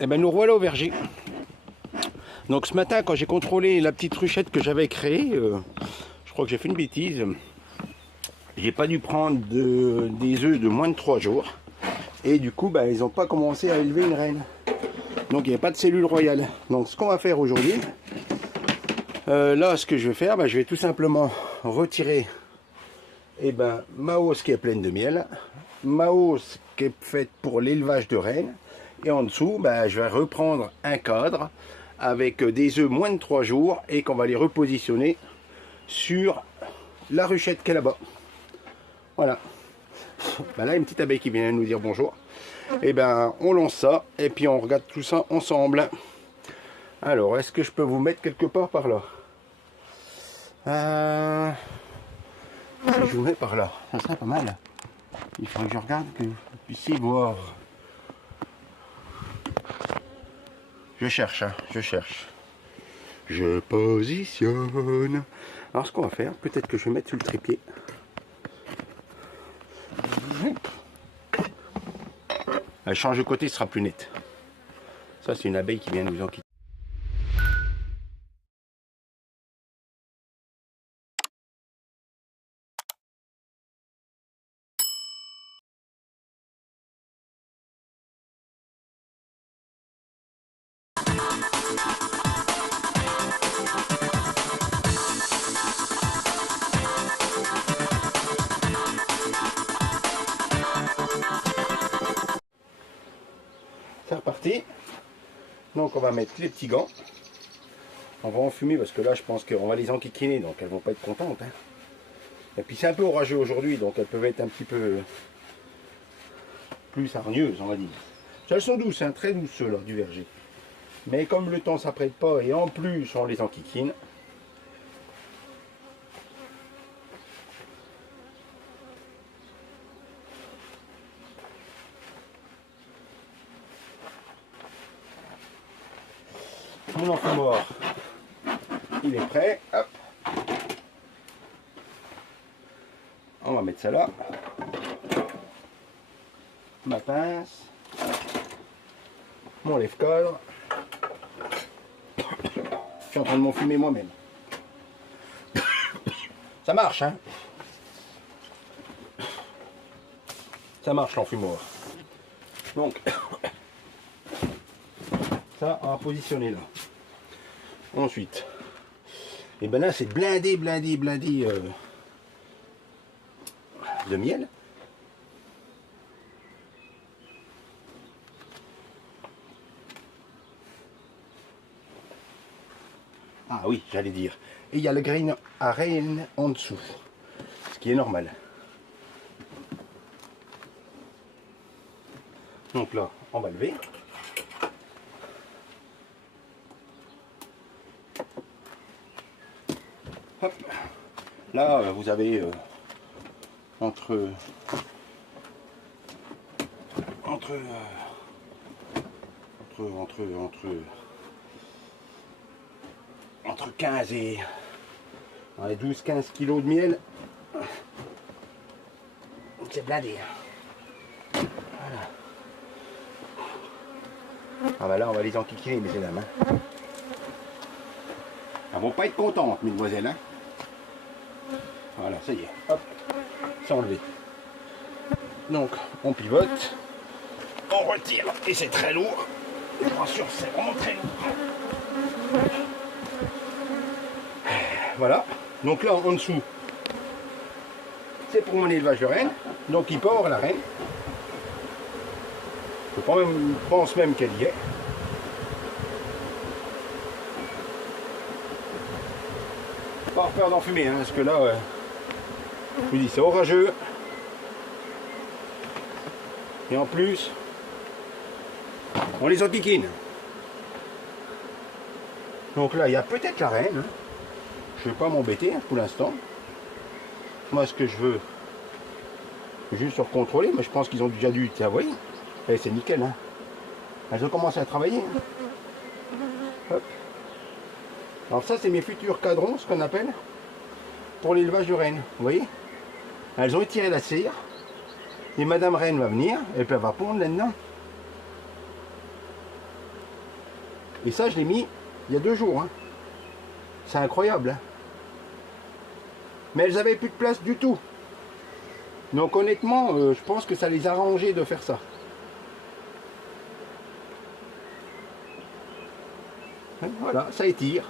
Et ben nous revoilà au verger. Donc ce matin, quand j'ai contrôlé la petite ruchette que j'avais créée, je crois que j'ai fait une bêtise. J'ai pas dû prendre des œufs de moins de 3 jours. Et du coup, ils n'ont pas commencé à élever une reine. Donc il n'y a pas de cellule royale. Donc ce qu'on va faire aujourd'hui, là ce que je vais faire, je vais tout simplement retirer ma hausse qui est pleine de miel, ma hausse qui est faite pour l'élevage de rennes, et en dessous je vais reprendre un cadre avec des œufs moins de 3 jours et qu'on va les repositionner sur la ruchette qui est là-bas. Voilà. Là, il y a une petite abeille qui vient nous dire bonjour. Et on lance ça et puis on regarde tout ça ensemble. Alors, est-ce que je peux vous mettre quelque part par là? Je vous mets par là, ça serait pas mal. Il faut que je regarde, que vous puissiez voir. Je cherche, je cherche. Je positionne. Alors ce qu'on va faire, peut-être que je vais mettre sur le trépied. Elle change de côté, ce sera plus net. Ça c'est une abeille qui vient nous en quitter. C'est reparti. Donc on va mettre les petits gants. On va enfumer parce que là je pense qu'on va les enquiquiner, donc elles vont pas être contentes. Et puis c'est un peu orageux aujourd'hui, donc elles peuvent être un petit peu plus hargneuses, on va dire. Elles sont douces, très douces ceux-là du verger. Mais comme le temps s'apprête pas et en plus on les enquiquine, mon enfumoir il est prêt. Hop. On va mettre ça là. Ma pince, mon lève-cadre. Je suis en train de m'enfumer moi-même. Ça marche, hein? Ça marche l'enfumoir. Donc, ça, on va positionner là. Ensuite, et là c'est blindé de miel. Ah oui, j'allais dire. Et il y a le grain à reine en dessous, ce qui est normal. Donc là, on va lever. Hop. Là, vous avez entre 15 et 12-15 kilos de miel. C'est blindé. Voilà. Ah là, on va les enquiquiner, mes dames. Elles vont pas être contentes, mesdemoiselles. Voilà, ça y est. Hop, c'est enlevé. Donc, on pivote. On retire. Et c'est très lourd. Je vous rassure, c'est vraiment très lourd. Voilà. Donc là, en dessous, c'est pour mon élevage de rennes. Donc, il peut avoir la reine. Je pense même qu'elle y est. Pas avoir peur d'enfumer, parce que là, je vous dis, c'est orageux. Et en plus, on les enquiquine. Donc là, il y a peut-être la reine. Je ne vais pas m'embêter pour l'instant. Moi, ce que je veux, juste contrôler, mais je pense qu'ils ont déjà dû, tiens, vous voyez, c'est nickel. Elles ont commencé à travailler. Hop. Alors ça, c'est mes futurs cadrons, ce qu'on appelle, pour l'élevage de rennes. Vous voyez, elles ont étiré la cire. Et Madame Reine va venir, et puis elle va pondre là-dedans. Et ça, je l'ai mis il y a 2 jours. Hein. C'est incroyable. Hein. Mais elles avaient plus de place du tout. Donc honnêtement, je pense que ça les a arrangés de faire ça. Voilà, ça étire.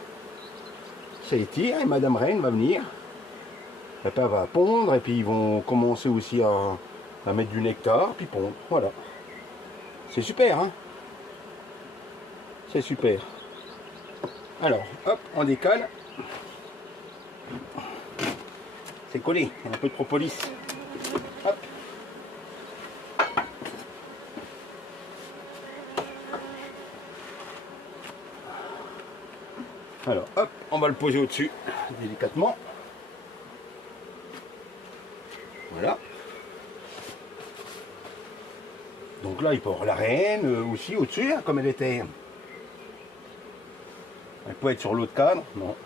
Ça étire et Madame Reine va venir. Et puis elle va pondre et puis ils vont commencer aussi à mettre du nectar, puis pondre. Voilà. C'est super, hein? C'est super. Alors, hop, on décale. C'est collé, il y a un peu de propolis. Hop. Alors, hop, on va le poser au-dessus, délicatement. Voilà. Donc là, il peut y avoir la reine aussi au-dessus, hein, comme elle était. Elle peut être sur l'autre cadre, non.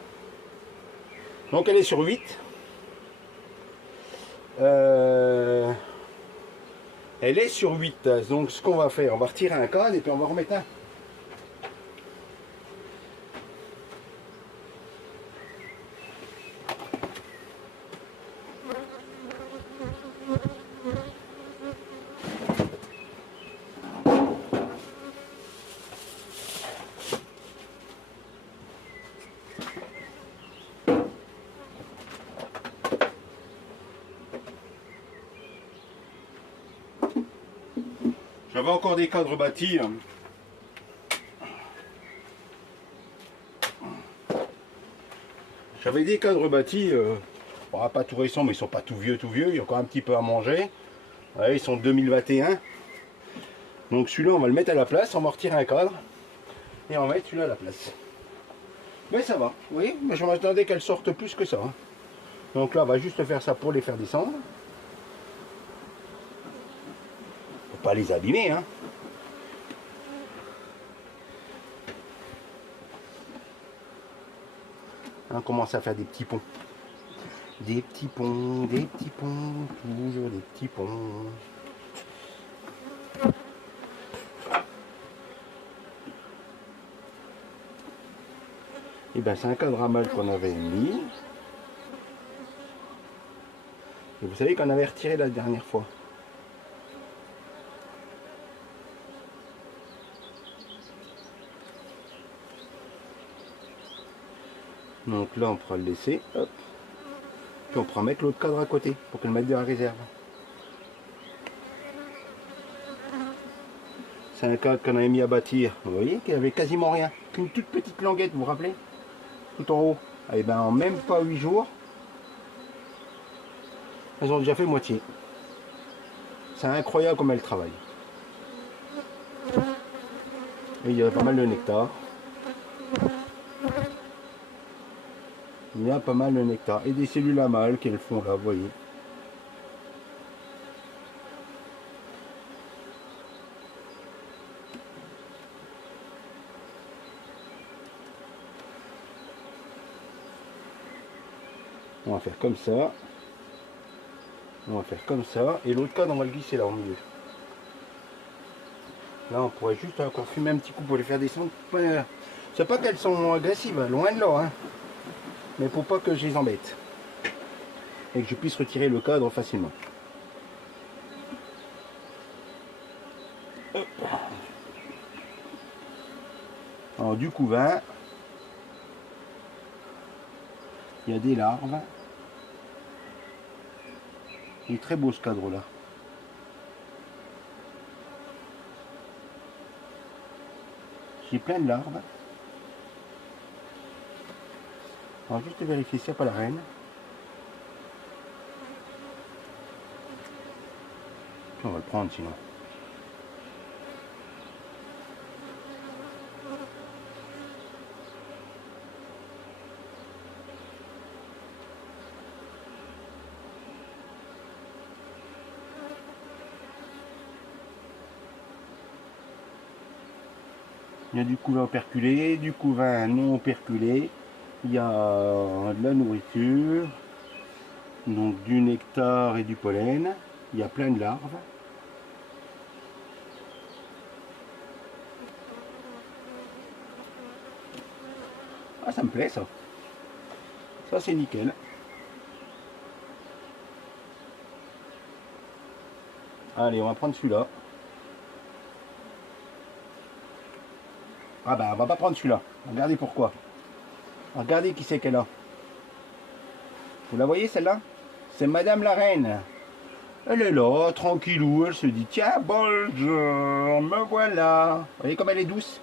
Donc elle est sur 8. Elle est sur 8. Donc ce qu'on va faire, on va retirer un cadre et puis on va remettre un. J'avais encore des cadres bâtis. J'avais des cadres bâtis, pas tout récents, mais ils sont pas tout vieux, il y a encore un petit peu à manger. Ouais, ils sont de 2021. Donc celui-là, on va le mettre à la place, on va retirer un cadre et on va mettre celui-là à la place. Mais ça va, oui, mais je m'attendais qu'elle sorte plus que ça. Hein. Donc là, on va juste faire ça pour les faire descendre. Faut pas les abîmer, hein. On commence à faire des petits ponts. Des petits ponts, toujours des petits ponts. Et bien c'est un cadre à mal qu'on avait mis. Et vous savez qu'on avait retiré la dernière fois. Donc là on pourra le laisser, hop. Puis on pourra mettre l'autre cadre à côté pour qu'elle mette de la réserve. C'est un cadre qu'on avait mis à bâtir, vous voyez, qu'il n'y avait quasiment rien. Qu'une toute petite languette, vous vous rappelez? Tout en haut. Et bien en même pas 8 jours, elles ont déjà fait moitié. C'est incroyable comme elles travaillent. Et il y a pas mal de nectar. Il y a pas mal de nectar. Et des cellules à mâle qu'elles font là, vous voyez. On va faire comme ça. On va faire comme ça. Et l'autre cadre, on va le glisser là au milieu. Là, on pourrait juste encore fumer un petit coup pour les faire descendre. C'est pas qu'elles sont agressives, loin de là. Hein. Mais pour pas que je les embête. Et que je puisse retirer le cadre facilement. Hop. Alors du couvain, il y a des larves. Il est très beau ce cadre là. J'ai plein de larves. On va juste vérifier s'il n'y a pas la reine. On va le prendre sinon. Il y a du couvain operculé, du couvain non operculé. Il y a de la nourriture, donc du nectar et du pollen. Il y a plein de larves. Ah, ça me plaît ça. Ça c'est nickel. Allez, on va prendre celui-là. Ah ben, on va pas prendre celui-là. Regardez pourquoi. Regardez qui c'est qu'elle a. Vous la voyez celle-là? C'est Madame la Reine. Elle est là, tranquillou, elle se dit, tiens, bonjour, me voilà. Vous voyez comme elle est douce?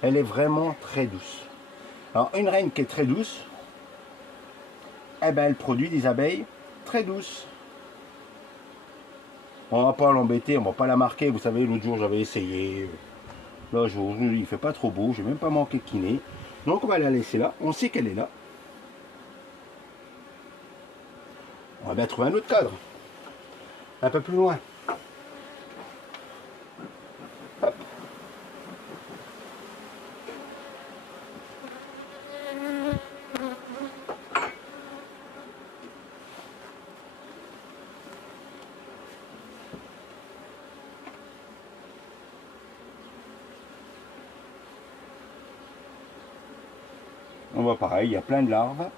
Elle est vraiment très douce. Alors, une reine qui est très douce, eh ben, elle produit des abeilles très douces. On va pas l'embêter, on va pas la marquer. Vous savez, l'autre jour, j'avais essayé. Là, aujourd'hui, il fait pas trop beau, j'ai même pas manqué de kiné. Donc, on va la laisser là. On sait qu'elle est là. On va bien trouver un autre cadre. Un peu plus loin. Hop. On voit pareil, il y a plein de larves.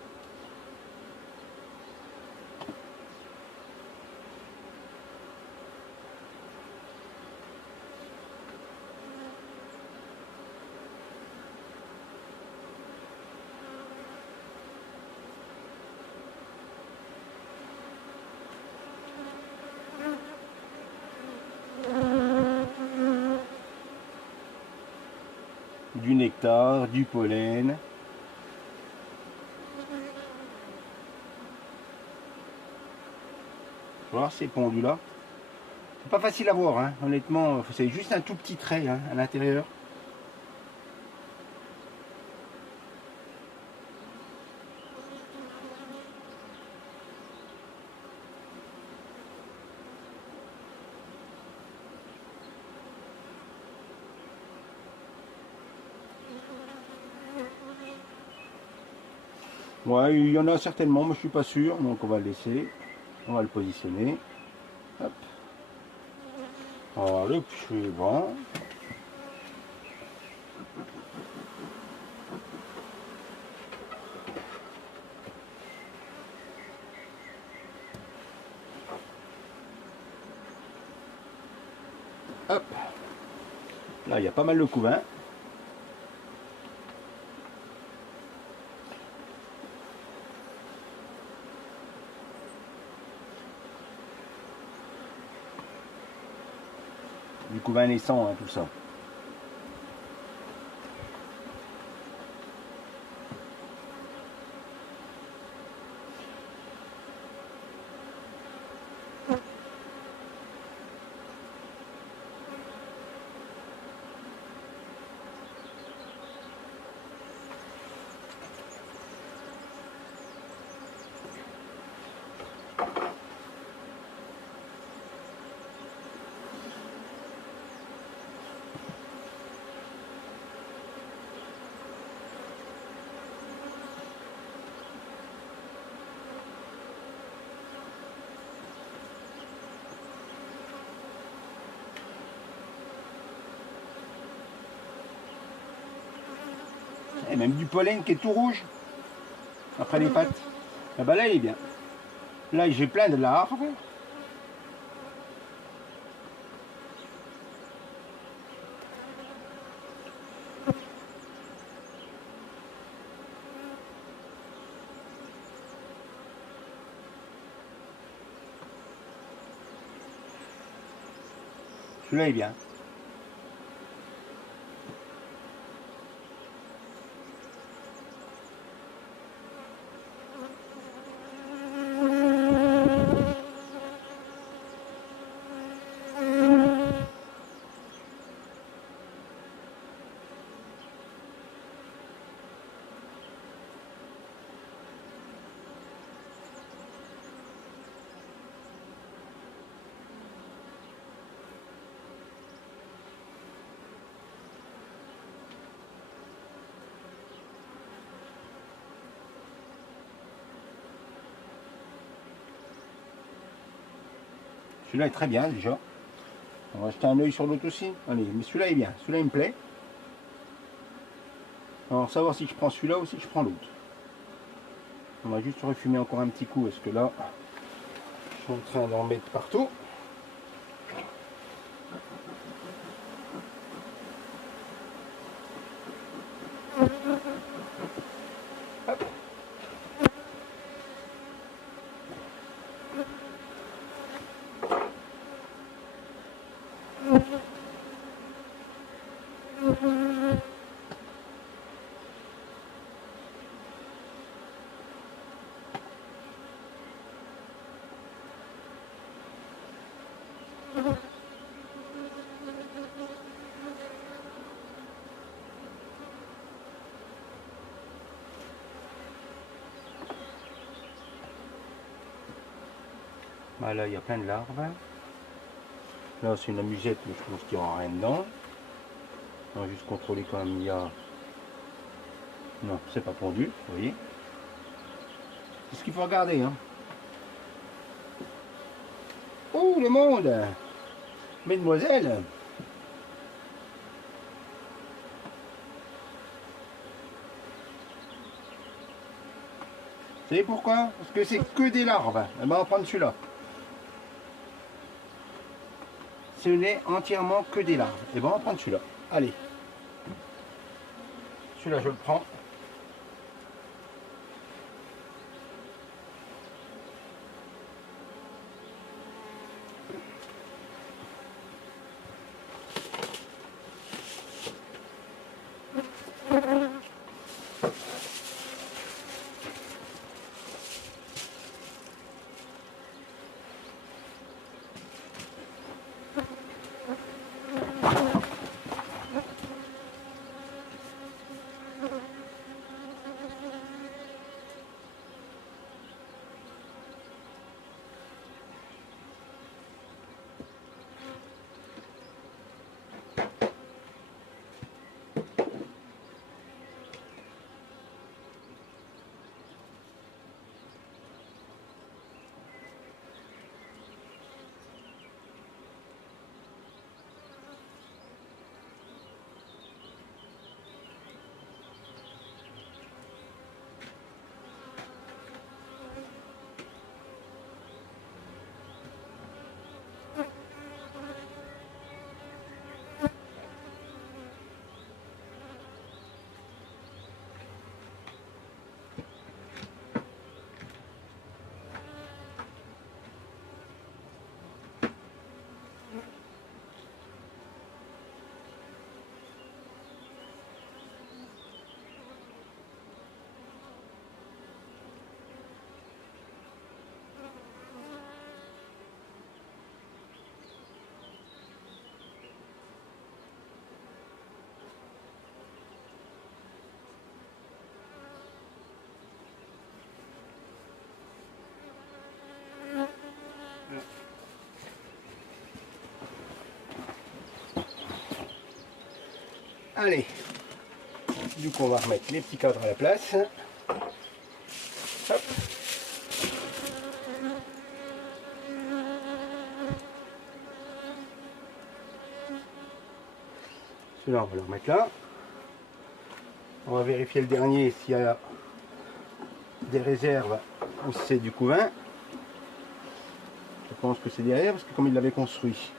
Du nectar, du pollen. Voir ces pendus là. C'est pas facile à voir, hein. Honnêtement, c'est juste un tout petit trait hein, à l'intérieur. Ouais, il y en a certainement, mais je suis pas sûr, donc on va le laisser. On va le positionner. Hop. Alors le suivant. Hop. Là, il y a pas mal de couvains. Du couvain naissant, hein, tout ça. Et même du pollen qui est tout rouge après les pattes. Ah bah là il est bien. Là j'ai plein de larves. Celui-là est bien. Celui-là est très bien déjà. On va jeter un œil sur l'autre aussi. Allez, mais celui-là est bien. Celui-là il me plaît. Alors savoir si je prends celui-là ou si je prends l'autre. On va juste refumer encore un petit coup parce que là, je suis en train d'en mettre partout. Hop. Là, il y a plein de larves. Là, c'est une amusette, mais je pense qu'il n'y aura rien dedans. On va juste contrôler quand même, il y a... Non, c'est pas pondu, vous voyez. C'est ce qu'il faut regarder. Hein. Oh, le monde! Mesdemoiselles! Vous savez pourquoi? Parce que c'est que des larves. Eh ben, on va prendre celui-là. Ce n'est entièrement que des larves. Et ben, on va prendre celui-là. Allez. Celui-là, je le prends. Allez, du coup on va remettre les petits cadres à la place. Hop. Celui-là on va le remettre là. On va vérifier le dernier s'il y a des réserves ou si c'est du couvain. Je pense que c'est des réserves parce que comme il l'avait construit.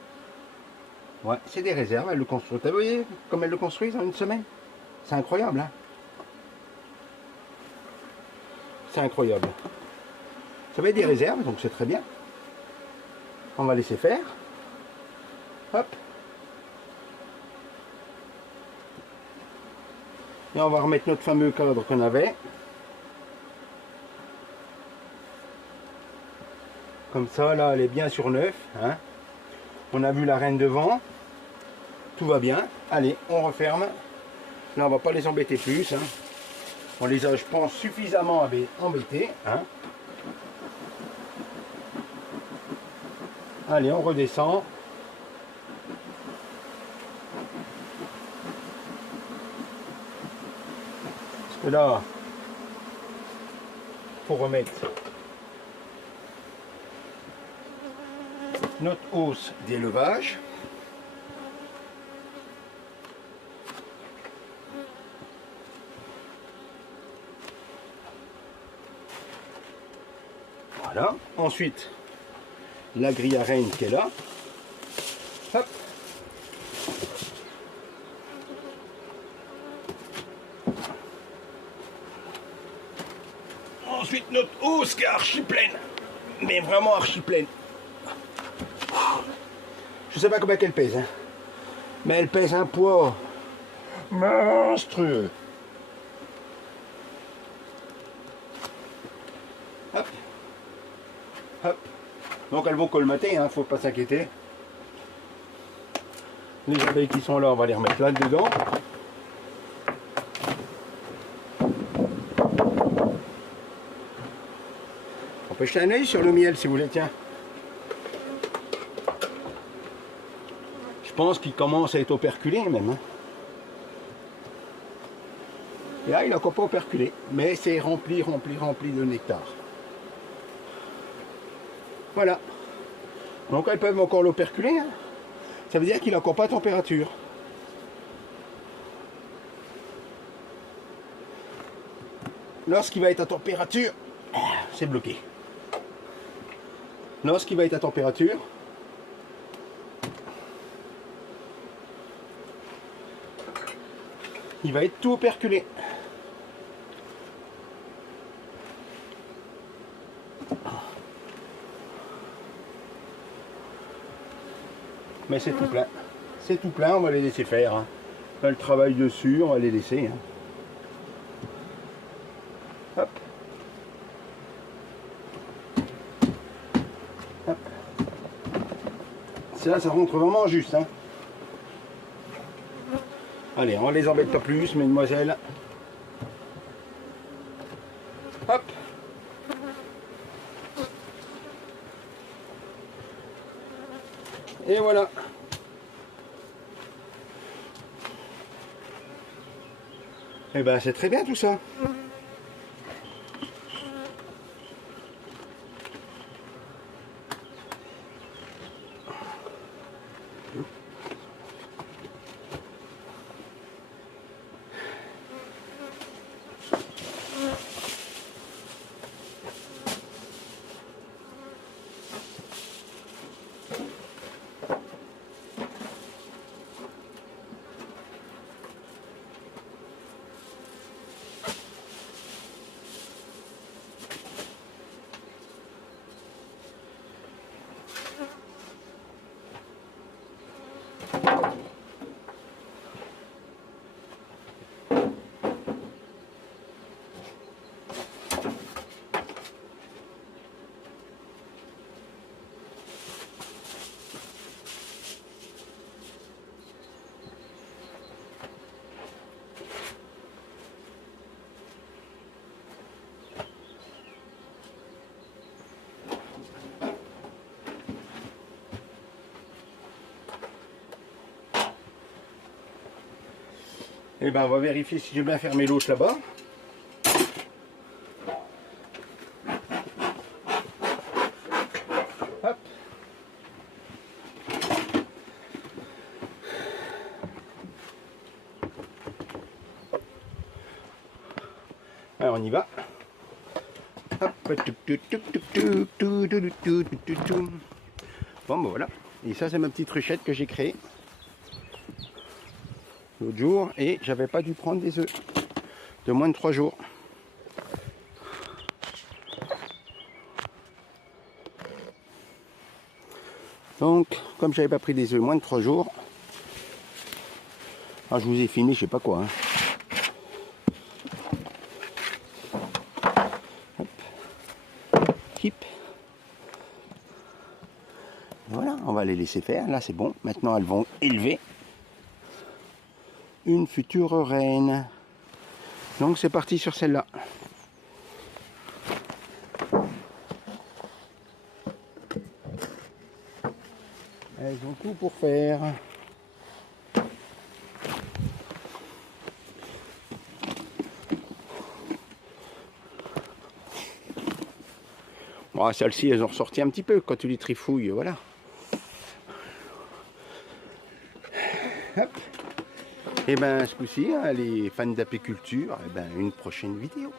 Ouais, c'est des réserves, elle le construit. Vous voyez comme elle le construisent en une semaine? C'est incroyable, hein? C'est incroyable. Ça va être des réserves, donc c'est très bien. On va laisser faire. Hop. Et on va remettre notre fameux cadre qu'on avait. Comme ça, là, elle est bien sur neuf. Hein. On a vu la reine devant. Tout va bien. Allez, on referme. Là, on va pas les embêter plus. Hein. On les a, je pense, suffisamment embêtés. Hein. Allez, on redescend. Parce que là, faut remettre notre hausse d'élevage. Voilà. Ensuite, la grille à reine qui est là. Hop. Ensuite, notre housse qui est archi pleine. Mais vraiment archi pleine. Je sais pas combien qu'elle pèse, hein. Mais elle pèse un poids monstrueux. Hop. Hop. Donc elles vont colmater, hein, faut pas s'inquiéter. Les abeilles qui sont là, on va les remettre là dedans. On peut jeter un œil sur le miel si vous voulez, tiens. Je pense qu'il commence à être operculé même. Hein. Et là, il n'a encore pas operculé, mais c'est rempli de nectar. Voilà. Donc elles peuvent encore l'operculer. Hein. Ça veut dire qu'il n'a encore pas à température. Lorsqu'il va être à température, c'est bloqué. Lorsqu'il va être à température, il va être tout operculé. Mais c'est tout plein. C'est tout plein, on va les laisser faire. Hein. Là, le travail dessus, on va les laisser. Hein. Hop. Hop. Ça rentre vraiment juste. Hein. Allez, on les embête pas plus, mesdemoiselles. Hop. Et voilà. Et ben c'est très bien tout ça. Et ben on va vérifier si j'ai bien fermé l'autre là-bas. Hop. Alors on y va. Hop. Bon ben voilà. Et ça c'est ma petite ruchette que j'ai créée l'autre jour et j'avais pas dû prendre des œufs de moins de 3 jours. Donc comme j'avais pas pris des œufs moins de 3 jours, je vous ai fini je sais pas quoi. Hein. Hop. Hip. Voilà, on va les laisser faire. Là c'est bon. Maintenant elles vont élever une future reine. Donc c'est parti sur celle-là. Elles ont tout pour faire. Bon, celles-ci elles ont ressorti un petit peu quand tu les trifouilles, voilà. Hop. Et ben ce coup-ci, hein, les fans d'apiculture, une prochaine vidéo.